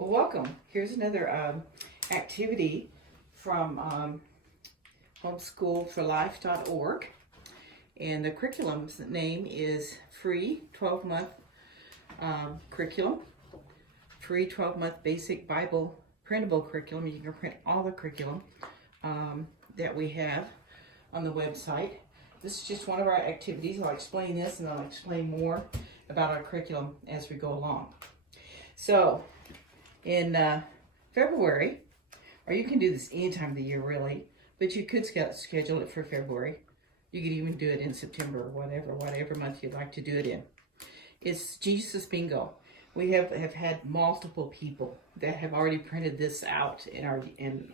Well, welcome. Here's another activity from homeschoolforlife.org. And the curriculum's name is Free 12-Month Curriculum. Free 12-Month Basic Bible Printable Curriculum. You can print all the curriculum that we have on the website. This is just one of our activities. I'll explain this and I'll explain more about our curriculum as we go along. So, in February, or you can do this any time of the year really, but you could schedule it for February. You could even do it in September or whatever month you'd like to do it in. It's Jesus Bingo. We have had multiple people that have already printed this out and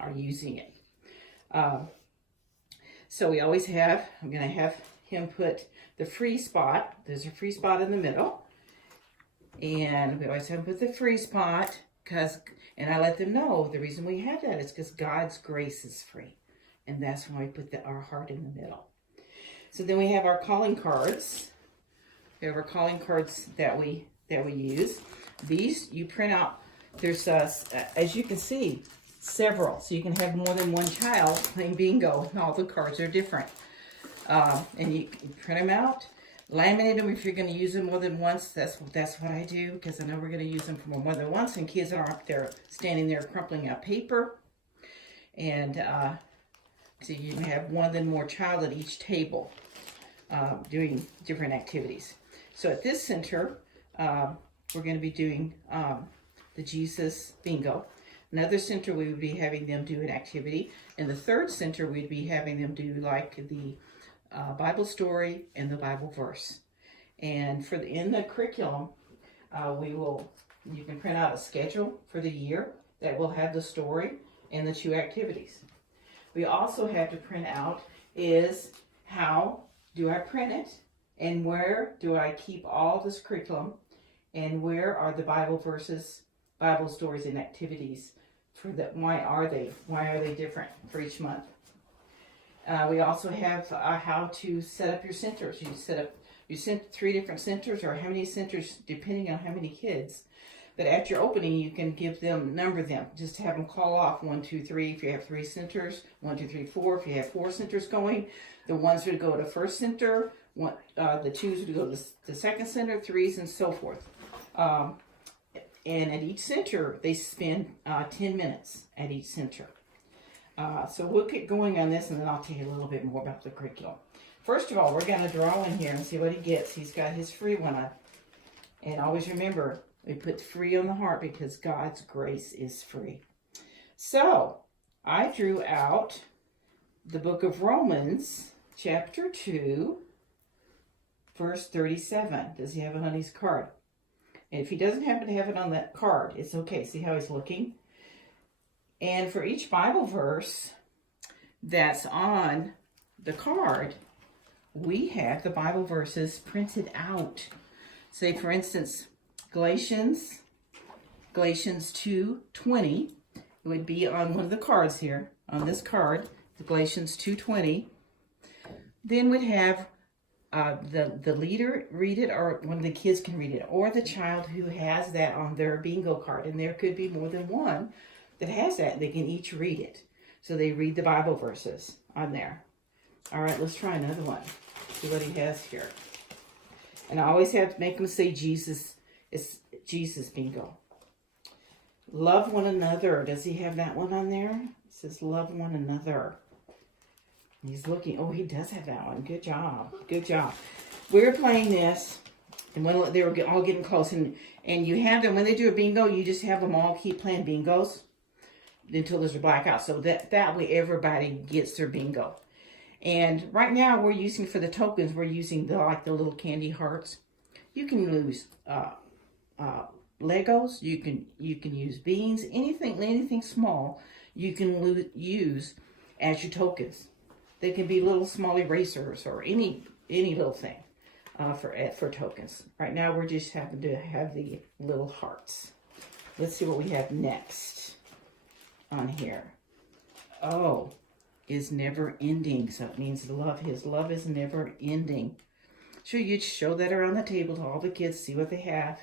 are using it. So we always have, I'm going to have him put the free spot. There's a free spot in the middle. And we always have him put the free spot and I let them know the reason we have that is because God's grace is free. And that's why we put our heart in the middle. So then we have our calling cards. We have our calling cards that we use. These you print out. There's, as you can see, several. So you can have more than one child playing bingo. And all the cards are different. And you print them out. Laminate them if you're going to use them more than once. That's what I do because I know we're going to use them for more than once. And kids aren't there standing there crumpling out paper. And so you can have one then more child at each table doing different activities. So at this center, we're going to be doing the Jesus Bingo. Another center, we would be having them do an activity. In the third center, we'd be having them do like the Bible story and the Bible verse. And in the curriculum, you can print out a schedule for the year that will have the story and the 2 activities. We also have to print out is how do I print it and where do I keep all this curriculum and where are the Bible verses, Bible stories, and activities for that? Why are they different for each month? We also have how to set up your centers. You sent 3 different centers or how many centers depending on how many kids. But at your opening, you can number them. Just have them call off 1, 2, 3 if you have 3 centers, 1, 2, 3, 4 if you have 4 centers going. The ones would go to first center, the 2s would go to the second center, 3s, and so forth. And at each center, they spend 10 minutes at each center. So we'll get going on this and then I'll tell you a little bit more about the curriculum. First of all, we're going to draw in here and see what he gets. He's got his free one on. And always remember, we put free on the heart because God's grace is free. So, I drew out the book of Romans, chapter 2, verse 37. Does he have it on his card? And if he doesn't happen to have it on that card, it's okay. See how he's looking? And for each Bible verse that's on the card, we have the Bible verses printed out. Say, for instance, Galatians 2:20 would be on one of the cards here, on this card, the Galatians 2:20. Then we'd have the leader read it, or one of the kids can read it, or the child who has that on their bingo card. And there could be more than one that has that. They can each read it. So they read the Bible verses on there. All right, let's try another one. See what he has here. And I always have to make them say Jesus. It's Jesus Bingo. Love one another. Does he have that one on there? It says love one another. He's looking. Oh, he does have that one. Good job. Good job. We're playing this. And when they were all getting close. And you have them, when they do a bingo, you just have them all keep playing bingos until there's a blackout. So that way everybody gets their bingo. And right now we're using, for the tokens, we're using the little candy hearts. You can use Legos. You can use beans. Anything small you can use as your tokens. They can be little small erasers or any little thing for tokens. Right now we're just happen to have the little hearts. Let's see what we have next on here. Oh, is never ending. So it means his love is never ending. So you show that around the table to all the kids, see what they have.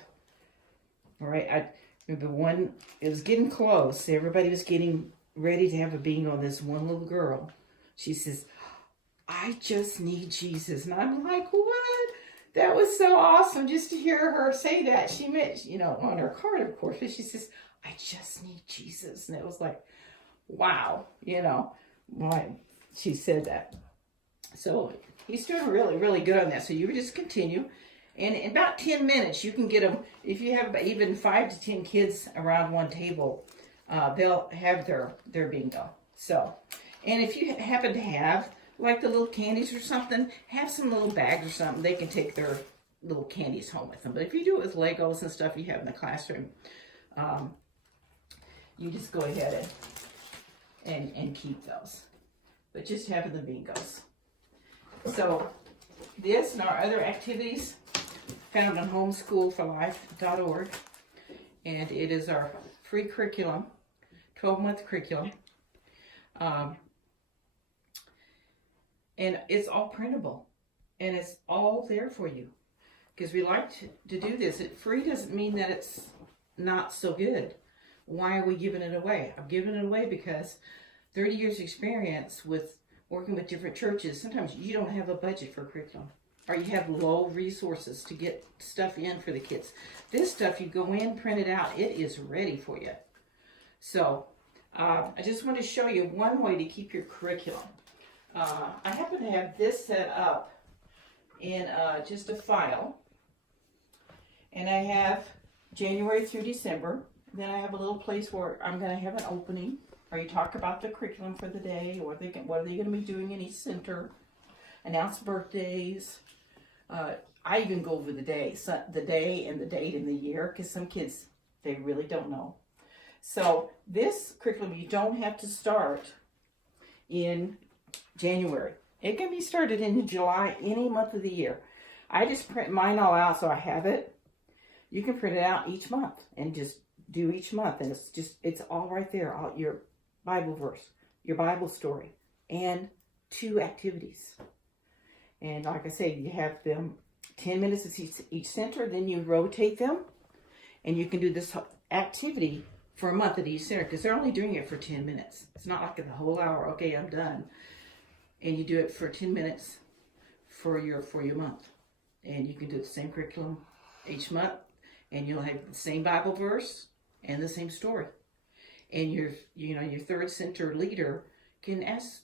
All right, The one, it was getting close. Everybody was getting ready to have a bingo. This one little girl, she says, I just need Jesus. And I'm like, what? That was so awesome just to hear her say that. She meant, you know, on her card, of course, but she says, I just need Jesus. And it was like, wow, you know, why she said that. So he's doing really, really good on that. So you would just continue. And in about 10 minutes, you can get them, if you have even 5 to 10 kids around one table, they'll have their bingo. So, and if you happen to have like the little candies or something, have some little bags or something. They can take their little candies home with them. But if you do it with Legos and stuff you have in the classroom, you just go ahead and keep those. But just having the bingos. So this and our other activities found on homeschoolforlife.org, and it is our free curriculum, 12-month curriculum, and it's all printable, and it's all there for you, because we like to do this. Free doesn't mean that it's not so good. Why are we giving it away? I'm giving it away because 30 years experience with working with different churches, sometimes you don't have a budget for curriculum, or you have low resources to get stuff in for the kids. This stuff, you go in, print it out, it is ready for you. So I just want to show you one way to keep your curriculum. I happen to have this set up in just a file, and I have January through December. Then I have a little place where I'm going to have an opening, or you talk about the curriculum for the day, or what are they going to be doing in each center, announce birthdays. I even go over the day and the date and the year, because some kids, they really don't know. So this curriculum, you don't have to start in January. It can be started in July, any month of the year. I just print mine all out so I have it. You can print it out each month and just do each month, and it's all right there. All your Bible verse, your Bible story, and 2 activities. And like I say, you have them 10 minutes at each center, then you rotate them, and you can do this activity for a month at each center, because they're only doing it for 10 minutes. It's not like the whole hour, okay, I'm done. And you do it for 10 minutes for your month. And you can do the same curriculum each month, and you'll have the same Bible verse and the same story. And your third center leader can ask,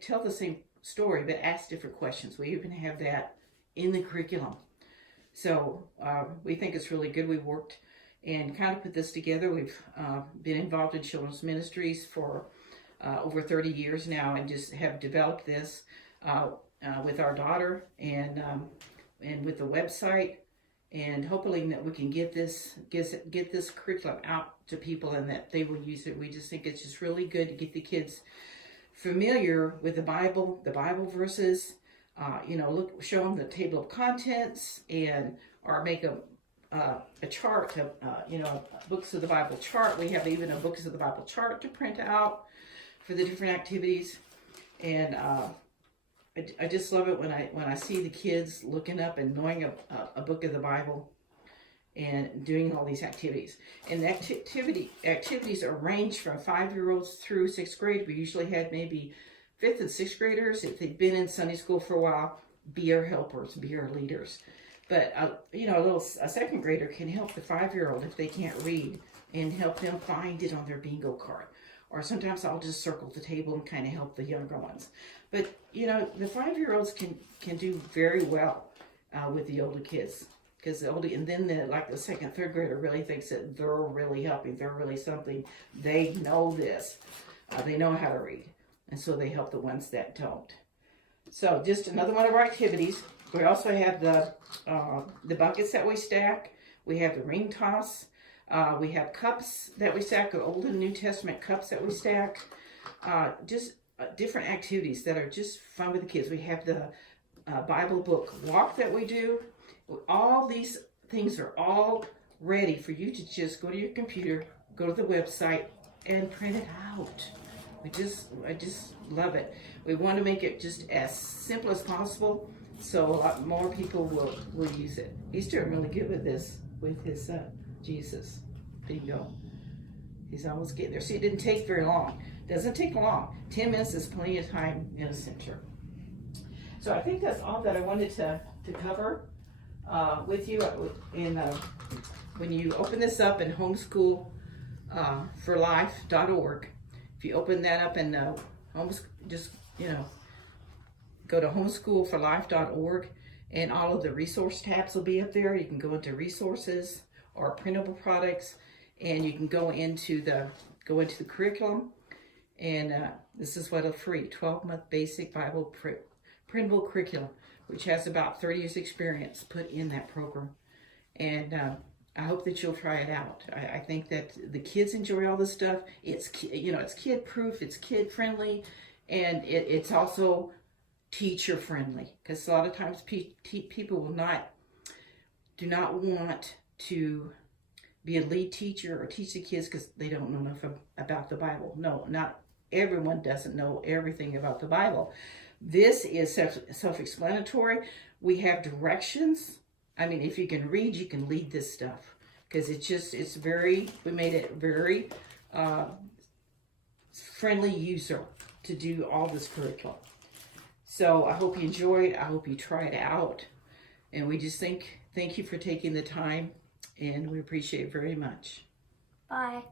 tell the same story, but ask different questions. We even have that in the curriculum. So we think it's really good. We worked and kind of put this together. We've been involved in children's ministries for over 30 years now, and just have developed this with our daughter and with the website, and hoping that we can get this curriculum out to people and that they will use it. We just think it's just really good to get the kids familiar with the Bible verses. Show them the table of contents, or make a chart of books of the Bible chart. We have even a books of the Bible chart to print out for the different activities. And I just love it when I see the kids looking up and knowing a book of the Bible and doing all these activities. And the activities are ranged from 5-year-olds through 6th grade. We usually had maybe 5th and 6th graders, if they've been in Sunday school for a while, be our helpers, be our leaders. But a 2nd grader can help the 5-year-old if they can't read, and help them find it on their bingo card. Or sometimes I'll just circle the table and kind of help the younger ones. But the 5-year-olds can do very well with the older kids, because the then the 2nd, 3rd grader really thinks that they're really helping. They're really something. They know this. They know how to read, and so they help the ones that don't. So just another one of our activities. We also have the buckets that we stack. We have the ring toss. We have cups that we stack, the Old and New Testament cups that we stack. Just different activities that are just fun with the kids. We have the Bible book walk that we do. All these things are all ready for you to just go to your computer, go to the website, and print it out. I just love it. We want to make it just as simple as possible, so a lot more people will use it. He's doing really good with this, with his Jesus. Bingo. He's almost getting there. See, it didn't take very long. Doesn't take long. 10 minutes is plenty of time in a center. So I think that's all that I wanted to cover with you. When you open this up in homeschoolforlife.org, if you open that up and just, go to homeschoolforlife.org, and all of the resource tabs will be up there. You can go into resources or printable products, and you can go into the curriculum. And this is what a free 12-month basic Bible printable curriculum, which has about 30 years experience put in that program. And I hope that you'll try it out. I think that the kids enjoy all this stuff. It's kid proof, it's kid friendly, and it's also teacher friendly, because a lot of times people do not want to be a lead teacher or teach the kids because they don't know enough about the Bible. No, not everyone doesn't know everything about the Bible. This is self-explanatory. We have directions. I mean, if you can read, you can lead this stuff, because we made it very friendly user to do all this curriculum. So I hope you enjoy it. I hope you try it out. And we just thank you for taking the time, and we appreciate it very much. Bye.